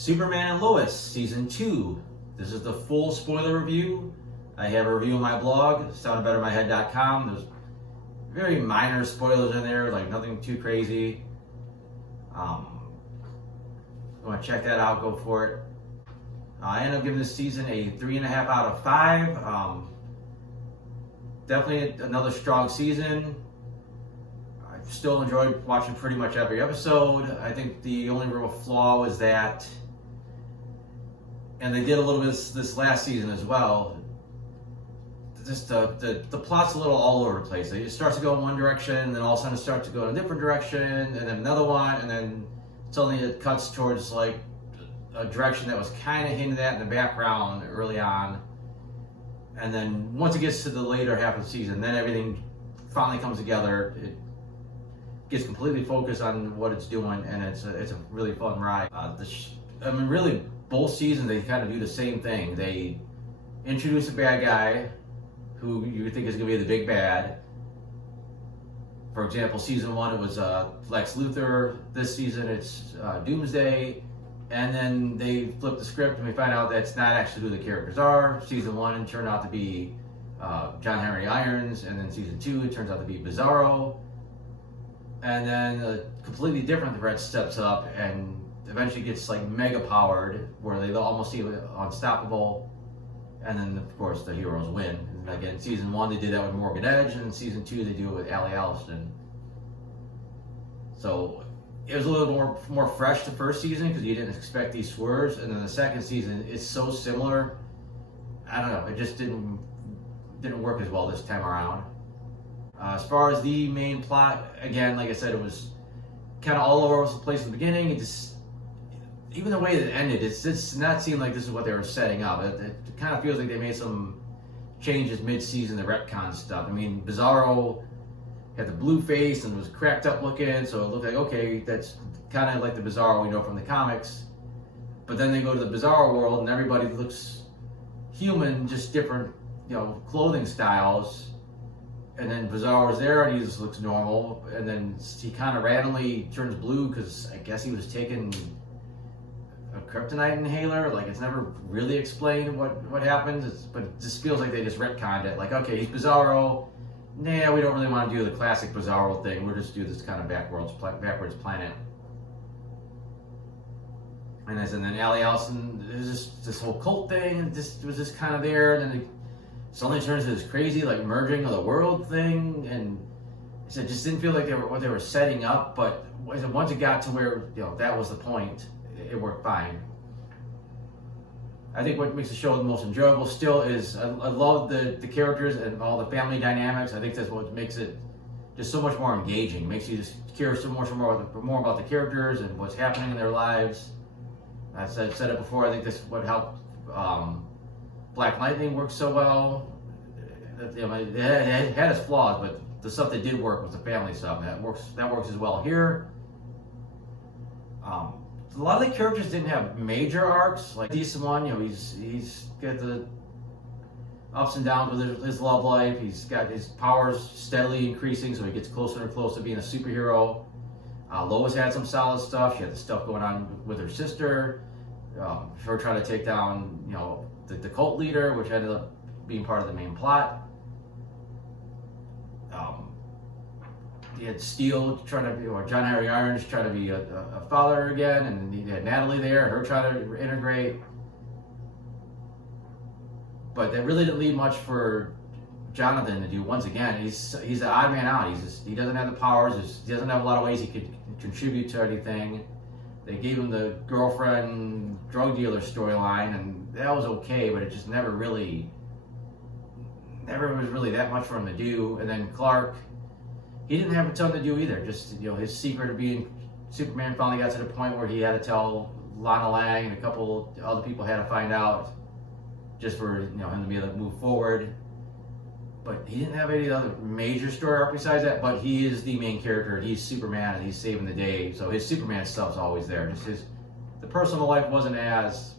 Superman and Lois Season 2. This is the full spoiler review. I have a review on my blog, soundedbettermyhead.com. There's very minor spoilers in there, like nothing too crazy. If you want to check that out, go for it. I ended up giving this season a 3.5 out of 5. Definitely another strong season. I still enjoyed watching pretty much every episode. I think the only real flaw was that, and they did a little bit this last season as well, just the plot's a little all over the place. It starts to go in one direction, and then all of a sudden it starts to go in a different direction, and then another one, and then suddenly it cuts towards like a direction that was kind of hinted at in the background early on. And then once it gets to the later half of the season, then everything finally comes together. It gets completely focused on what it's doing, and it's a really fun ride. Really, both seasons they kind of do the same thing. They introduce a bad guy who you think is going to be the big bad. For example, season 1 it was Lex Luthor. This season it's Doomsday. And then they flip the script and we find out that's not actually who the characters are. Season 1 it turned out to be John Henry Irons, and then season 2 it turns out to be Bizarro. And then a completely different threat steps up and eventually gets like mega powered, where they almost seem unstoppable. And then of course the heroes win. And again, season 1 they did that with Morgan Edge, and season 2 they do it with Allie Allison. So it was a little more fresh the first season because you didn't expect these swerves, and then the second season it's so similar. I don't know, it just didn't work as well this time around. As far as the main plot, again, like I said, it was kind of all over the place at the beginning. It just, even the way that it ended, it's not seem like this is what they were setting up. It kind of feels like they made some changes mid-season, the retcon stuff. I mean, Bizarro had the blue face and was cracked up looking, so it looked like, okay, that's kind of like the Bizarro we know from the comics. But then they go to the Bizarro world and everybody looks human, just different, clothing styles. And then Bizarro's there and he just looks normal. And then he kind of randomly turns blue because I guess he was taking a kryptonite inhaler. Like, it's never really explained what happens, but it just feels like they just retconned it. Like, okay, he's Bizarro. Nah, we don't really want to do the classic Bizarro thing. We'll just do this kind of backwards planet. And then Allie Allison, there's just this whole cult thing, and it was just kind of there. And then it suddenly turns to this crazy, like, merging of the world thing. And it just didn't feel like what they were setting up. But once it got to where that was the point, it worked fine. I think what makes the show the most enjoyable still is I love the characters and all the family dynamics. I think that's what makes it just so much more engaging. It makes you just care more about the characters and what's happening in their lives. I've said it before. I think this is what helped Black Lightning work so well. It had its flaws, but the stuff that did work was the family stuff. That works as well here. A lot of the characters didn't have major arcs. Like decent one, he's got the ups and downs with his love life. He's got his powers steadily increasing, so he gets closer and closer to being a superhero. Lois had some solid stuff. She had the stuff going on with her sister. Her trying to take down, the cult leader, which ended up being part of the main plot. You had Steele trying to be, or John Henry Irons trying to be a father again, and you had Natalie there, and her trying to integrate. But that really didn't leave much for Jonathan to do. Once again, he's the odd man out. He doesn't have the powers. He doesn't have a lot of ways he could contribute to anything. They gave him the girlfriend drug dealer storyline, and that was okay, but it just never was really that much for him to do. And then Clark, he didn't have a ton to do either. Just, his secret of being Superman finally got to the point where he had to tell Lana Lang, and a couple other people had to find out just for him to be able to move forward. But he didn't have any other major story arc besides that. But he is the main character. He's Superman, and he's saving the day. So his Superman stuff's always there. Just the personal life wasn't as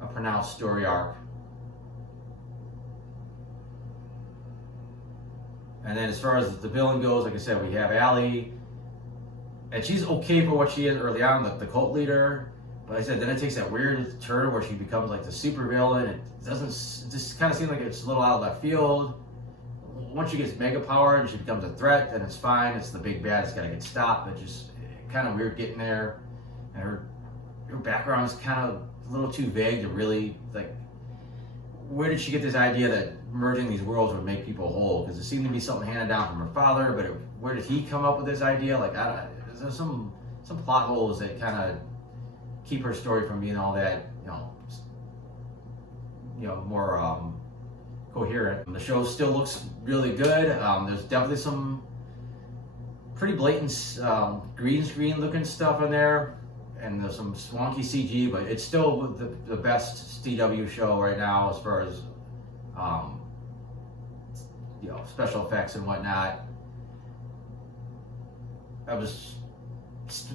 a pronounced story arc. And then as far as the villain goes, like I said, we have Allie, and she's okay for what she is early on, the cult leader, But I said then it takes that weird turn where she becomes like the super villain. It just kind of seems like it's a little out of left field. Once she gets mega power and she becomes a threat, then it's fine. It's the big bad. It's got to get stopped. But just kind of weird getting there. And her background is kind of a little too vague to really like. Where did she get this idea that merging these worlds would make people whole? Because it seemed to be something handed down from her father. But where did he come up with this idea? Like, there's some plot holes that kind of keep her story from being all that, more coherent. The show still looks really good. There's definitely some pretty blatant green screen looking stuff in there, and there's some swanky CG, but it's still the best CW show right now as far as special effects and whatnot. I was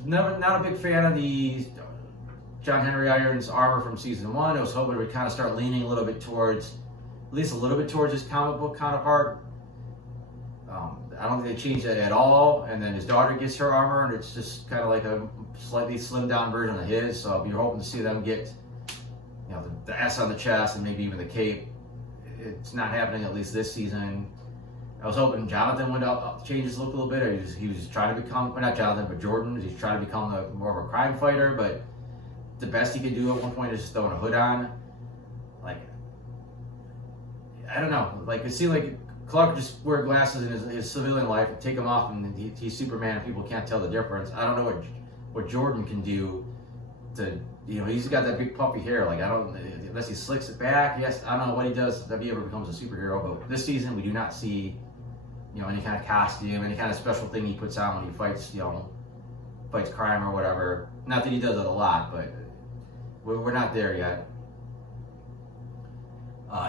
not a big fan of the John Henry Irons armor from season 1. I was hoping it would kind of start leaning a little bit towards, at least a little bit towards his comic book counterpart. I don't think they changed that at all. And then his daughter gets her armor, and it's just kind of like a slightly slimmed down version of his. So you're hoping to see them get, the S on the chest and maybe even the cape. It's not happening, at least this season. I was hoping Jonathan would change his look a little bit, or he was trying to become, well, not Jonathan, but Jordan. He's trying to become more of a crime fighter, but the best he could do at one point is just throwing a hood on. Like, I don't know. Like, it seemed like Clark could just wear glasses in his civilian life and take them off, and he's Superman, and people can't tell the difference. I don't know what Jordan can do to, he's got that big puffy hair. Like, I don't, unless he slicks it back. Yes, I don't know what he does if he ever becomes a superhero, but this season we do not see, any kind of costume, any kind of special thing he puts on when he fights, fights crime or whatever. Not that he does it a lot, but we're not there yet.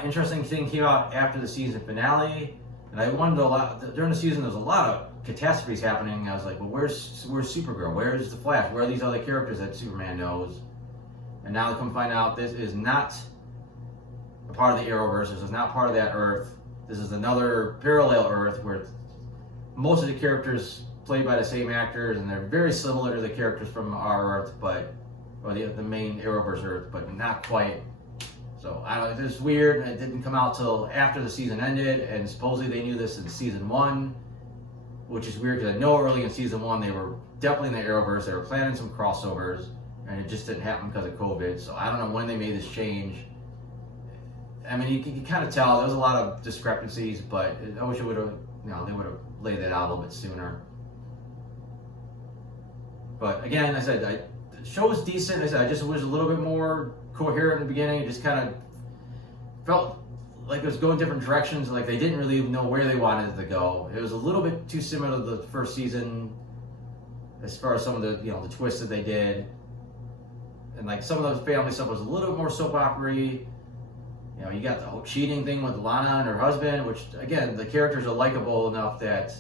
Interesting thing came out after the season finale, and I wondered a lot during the season. There's a lot of catastrophes happening. I was like, well, where's Supergirl? Where's the Flash? Where are these other characters that Superman knows? And now they come find out this is not a part of the Arrowverse. This is not part of that Earth. This is another parallel Earth where most of the characters played by the same actors, and they're very similar to the characters from our Earth, or the main Arrowverse Earth, but not quite. So I don't know, it's weird, and it didn't come out till after the season ended, and supposedly they knew this in season 1, which is weird because I know early in season 1 they were definitely in the Arrowverse. They were planning some crossovers, and it just didn't happen because of COVID. So I don't know when they made this change. I mean, you can kind of tell there was a lot of discrepancies, but I wish it would have, they would have laid that out a little bit sooner. But again, I said, the show was decent. I said, I just was a little bit more coherent in the beginning. It just kind of felt like it was going different directions. Like they didn't really know where they wanted it to go. It was a little bit too similar to the first season as far as some of the, the twists that they did. And like some of the family stuff was a little bit more soap opera-y. You got the whole cheating thing with Lana and her husband, which again, the characters are likable enough that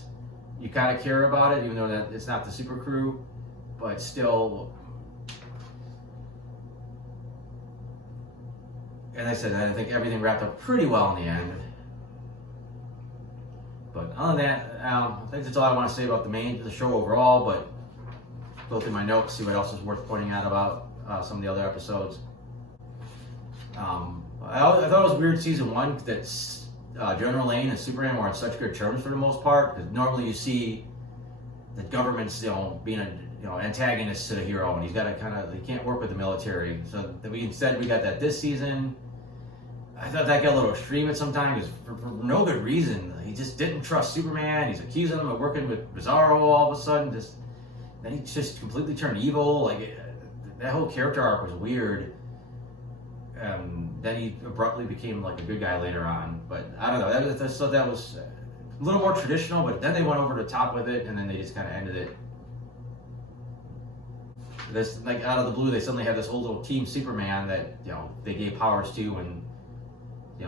you kind of care about it, even though that it's not the super crew, but still. And I said, I think everything wrapped up pretty well in the end. But other than that, I think that's all I want to say about the show overall. But go through my notes, see what else is worth pointing out about some of the other episodes. I thought it was weird season 1 that General Lane and Superman were on such good terms for the most part. Because normally you see the government's being antagonists to the hero, and he's got to they can't work with the military. So instead we got that this season. I thought that got a little extreme at some time because for no good reason. He just didn't trust Superman. He's accusing him of working with Bizarro all of a sudden. Then he just completely turned evil. Like that whole character arc was weird. Then he abruptly became like a good guy later on. But I don't know. I thought that was a little more traditional. But then they went over the top with it, and then they just kind of ended it. This like out of the blue, they suddenly had this whole little team Superman that they gave powers to, and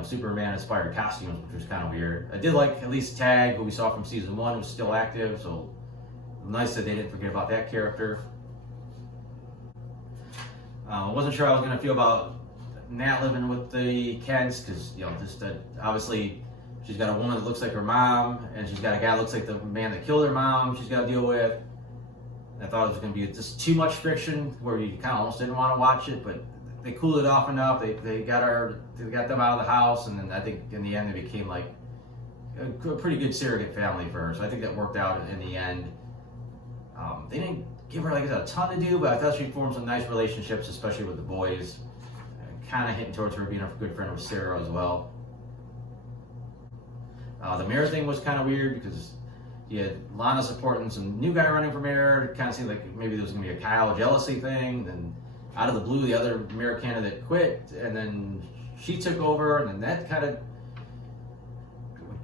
Superman inspired costumes, which was kind of weird. I did like at least Tag, who we saw from season 1, was still active, so nice that they didn't forget about that character. Wasn't sure how I was gonna feel about Nat living with the Kents, because obviously she's got a woman that looks like her mom, and she's got a guy that looks like the man that killed her mom she's got to deal with. I thought it was going to be just too much fiction where you kind of almost didn't want to watch it, but they cooled it off enough. They got them out of the house, and then I think in the end they became like a pretty good surrogate family for her. So I think that worked out in the end. They didn't give her like a ton to do, but I thought she formed some nice relationships, especially with the boys. Kind of hitting towards her being a good friend with Sarah as well. The mayor thing was kind of weird because you had Lana supporting some new guy running for mayor. It kind of seemed like maybe there was going to be a Kyle jealousy thing. Then out of the blue, the other mayor candidate quit, and then she took over, and then that kind of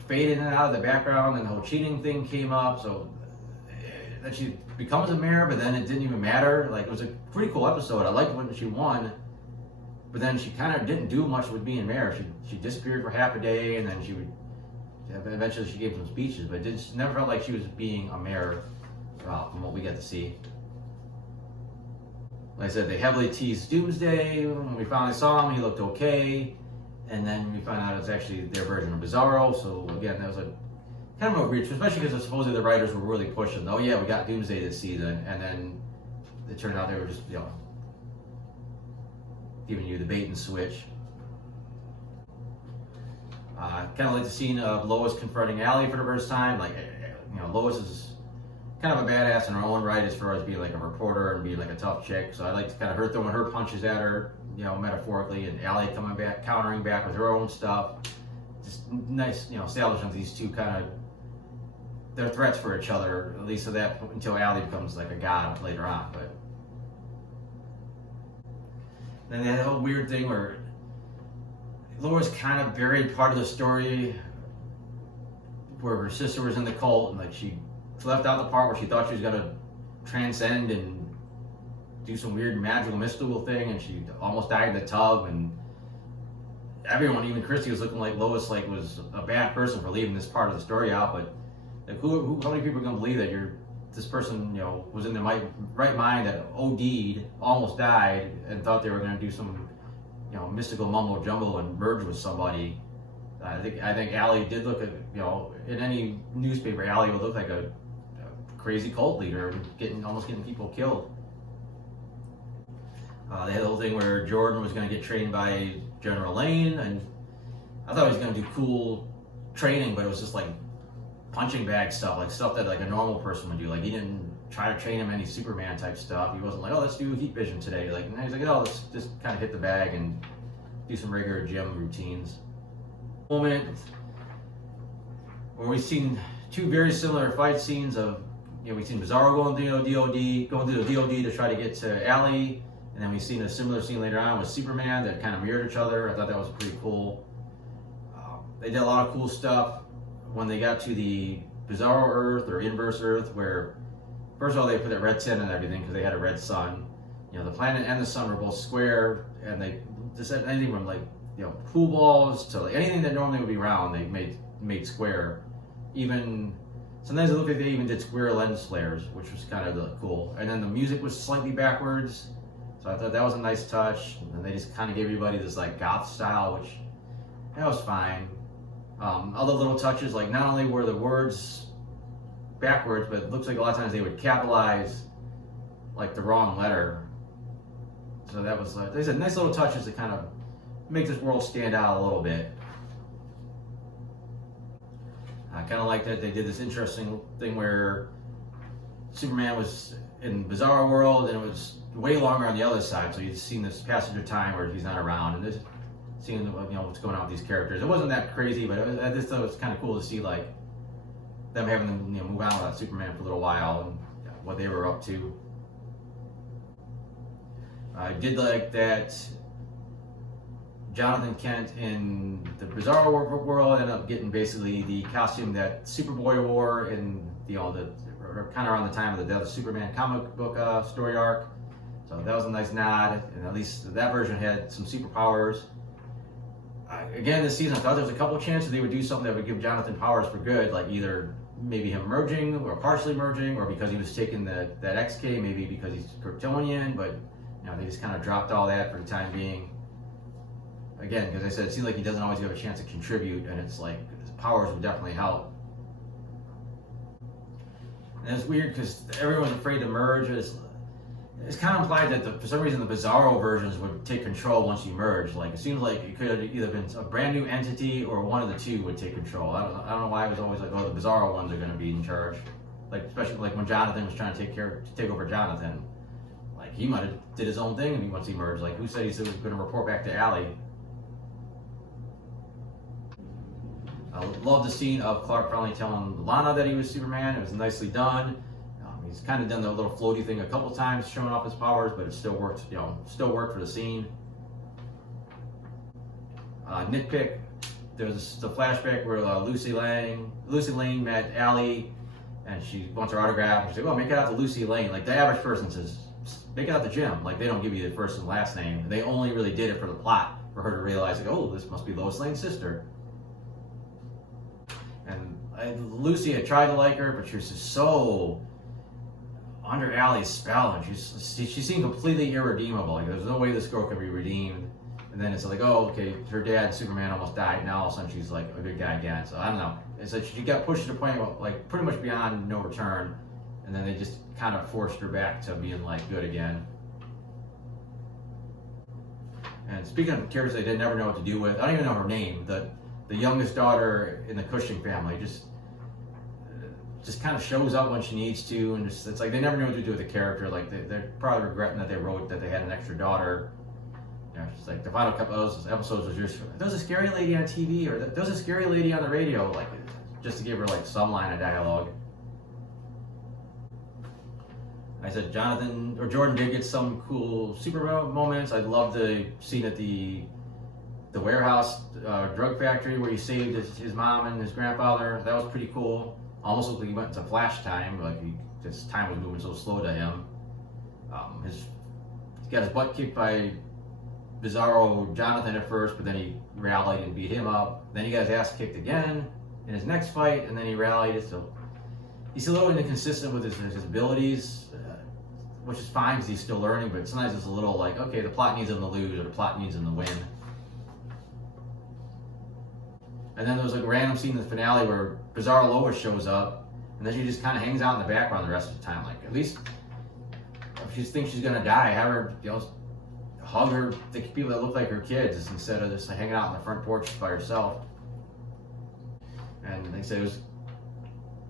faded in and out of the background, and the whole cheating thing came up. So then she becomes a mayor, but then it didn't even matter. Like, it was a pretty cool episode. I liked when she won, but then she kind of didn't do much with being mayor. She disappeared for half a day, and then eventually she gave some speeches, but it never felt like she was being a mayor from what we got to see. Like I said, they heavily teased Doomsday. When we finally saw him, he looked okay. And then we found out it's actually their version of Bizarro. So again, that was a kind of a reach, especially because supposedly the writers were really pushing, oh yeah, we got Doomsday this season. And then it turned out they were just, giving you the bait and switch. Kind of like the scene of Lois confronting Allie for the first time. Like, Lois is kind of a badass in her own right as far as being like a reporter and being like a tough chick. So I like kind of her throwing her punches at her, metaphorically, and Allie coming back, countering back with her own stuff. Just nice, establishing these two kind of they're threats for each other, at least so that until Allie becomes like a god later on. But then they had a whole weird thing where Lois kind of buried part of the story where her sister was in the cult, and like she left out the part where she thought she was gonna transcend and do some weird magical mystical thing, and she almost died in the tub, and everyone, even Christy, was looking like Lois was a bad person for leaving this part of the story out. But like, how many people are gonna believe that this person was in their right mind, that OD'd, almost died, and thought they were gonna do some mystical mumbo jumbo and merge with somebody? I think Allie did look at, in any newspaper, Allie would look like a crazy cult leader, almost getting people killed. They had the whole thing where Jordan was going to get trained by General Lane, and I thought he was going to do cool training, but it was just like punching bag stuff, like stuff that like a normal person would do. Like, he didn't try to train him any Superman type stuff. He wasn't like, oh, let's do heat vision today. Like, he's like, oh, let's just kind of hit the bag and do some regular gym routines. Moment where we've seen two very similar fight scenes of, we've seen Bizarro going through the DOD to try to get to Allie, and then we've seen a similar scene later on with Superman that kind of mirrored each other. I thought that was pretty cool. They did a lot of cool stuff when they got to the Bizarro Earth or inverse Earth, where first of all they put that red tint and everything because they had a red sun. The planet and the sun were both square, and they just said anything from like pool balls to like anything that normally would be round, they made square. Even sometimes it looked like they even did square lens flares, which was kind of cool. And then the music was slightly backwards, so I thought that was a nice touch. And they just kind of gave everybody this like goth style, which that was fine. Other little touches, like not only were the words backwards, but it looks like a lot of times they would capitalize like the wrong letter. So that was, like they said, nice little touches to kind of make this world stand out a little bit. I kind of like that they did this interesting thing where Superman was in Bizarro World and it was way longer on the other side, so you've seen this passage of time where he's not around, and just seeing what's going on with these characters. It wasn't that crazy, but I just thought it was kind of cool to see like them having them move on without Superman for a little while and what they were up to. I did like that Jonathan Kent in the Bizarro world ended up getting basically the costume that Superboy wore in the kind of around the time of the Death of Superman comic book story arc. So that was a nice nod, and at least that version had some superpowers. Again, this season I thought there was a couple of chances they would do something that would give Jonathan powers for good, like either maybe him merging or partially merging, or because he was taking that XK, maybe because he's Kryptonian, but they just kind of dropped all that for the time being. Again, because I said, it seems like he doesn't always have a chance to contribute, and it's like his powers would definitely help. And it's weird because everyone's afraid to merge. It's kind of implied that for some reason the Bizarro versions would take control once you merge. Like, it seems like it could have either been a brand new entity or one of the two would take control. I don't know why it was always like, oh, the Bizarro ones are going to be in charge. Like, especially like when Jonathan was trying to take over Jonathan. Like, he might have did his own thing once he merged. Like, who said he was going to report back to Allie? I love the scene of Clark finally telling Lana that he was Superman. It was nicely done. He's kind of done the little floaty thing a couple times, showing off his powers, but it still worked. Still worked for the scene. Nitpick: there's the flashback where Lucy Lane met Allie, and she wants her autograph. And she's like, "Oh, make it out to Lucy Lane." Like, the average person says, "Make it out to Jim." Like, they don't give you the first and last name. They only really did it for the plot, for her to realize, like, oh, this must be Lois Lane's sister. And Lucy had tried to like her, but she was just so under Allie's spell, and she seemed completely irredeemable. Like, there's no way this girl could be redeemed. And then it's like, oh, okay, her dad, Superman, almost died. Now all of a sudden she's like a good guy again. So I don't know. It's like she got pushed to the point, like, pretty much beyond no return. And then they just kind of forced her back to being like good again. And speaking of characters they didn't never know what to do with, I don't even know her name. The youngest daughter in the Cushing family just kind of shows up when she needs to, and it's like they never know what to do with the character. Like, they're probably regretting that they wrote that they had an extra daughter. It's like the final couple of those episodes was just, there's a scary lady on TV, or there's a scary lady on the radio, like, just to give her like some line of dialogue. I said Jordan did get some cool super moments. I love the scene at the warehouse drug factory where he saved his mom and his grandfather. That was pretty cool. Almost looked like he went into flash time, like his time was moving so slow to him. He got his butt kicked by Bizarro Jonathan at first, but then he rallied and beat him up. Then he got his ass kicked again in his next fight, and then he rallied. So he's a little inconsistent with his abilities, which is fine because he's still learning, but sometimes it's a little like, okay, the plot needs him to lose, or the plot needs him to win. And then there was like a random scene in the finale where Bizarro Lois shows up, and then she just kind of hangs out in the background the rest of the time. Like, at least if she thinks she's gonna die, have her, hug her, the people that look like her kids, instead of just like hanging out on the front porch by herself. And they said it was,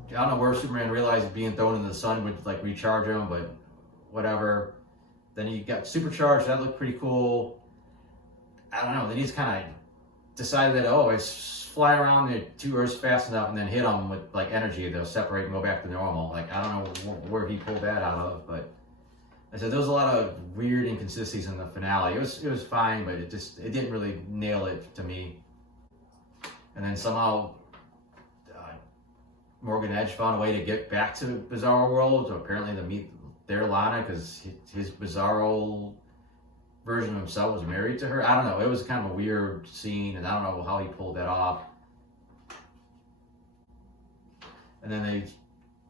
I don't know where Superman realized being thrown into the sun would like recharge him, but whatever. Then he got supercharged. That looked pretty cool. I don't know. Then he's kind of decided that, oh, I fly around the two Earths fast enough and then hit them with like energy, they'll separate and go back to normal. Like, I don't know where he pulled that out of, but I said there was a lot of weird inconsistencies in the finale. It was fine, but it didn't really nail it to me. And then somehow Morgan Edge found a way to get back to Bizarro World, so apparently to meet their Lana, because his Bizarro version of himself was married to her. I don't know. It was kind of a weird scene, and I don't know how he pulled that off. And then they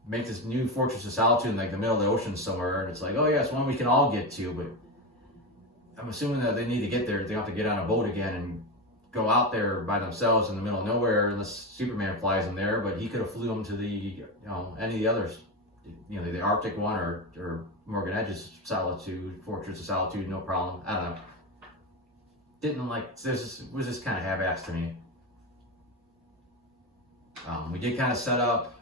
make this new Fortress of Solitude in like the middle of the ocean somewhere, and it's like, oh yeah, it's one we can all get to, but I'm assuming that they need to get there. They have to get on a boat again and go out there by themselves in the middle of nowhere, unless Superman flies them there. But he could have flew them to the, any of the others, the Arctic one or Morgan Edge's Solitude, Fortress of Solitude, no problem. I don't know. Didn't like, it was just kind of half-assed to me. We did kind of set up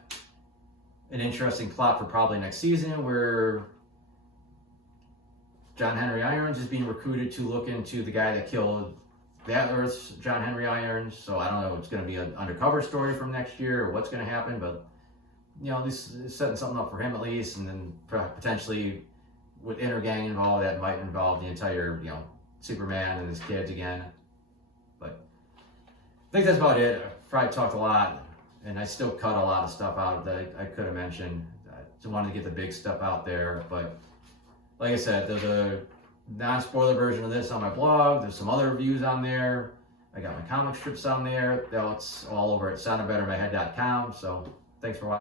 an interesting plot for probably next season, where John Henry Irons is being recruited to look into the guy that killed that Earth's John Henry Irons. So I don't know if it's going to be an undercover story from next year or what's going to happen, but this is setting something up for him at least, and then potentially with Intergang involved, that might involve the entire, Superman and his kids again. But I think that's about it. I've probably talked a lot, and I still cut a lot of stuff out that I could have mentioned. I just wanted to get the big stuff out there, but like I said, there's a non-spoiler version of this on my blog. There's some other reviews on there. I got my comic strips on there. That's all over at soundofbettermyhead.com. So thanks for watching.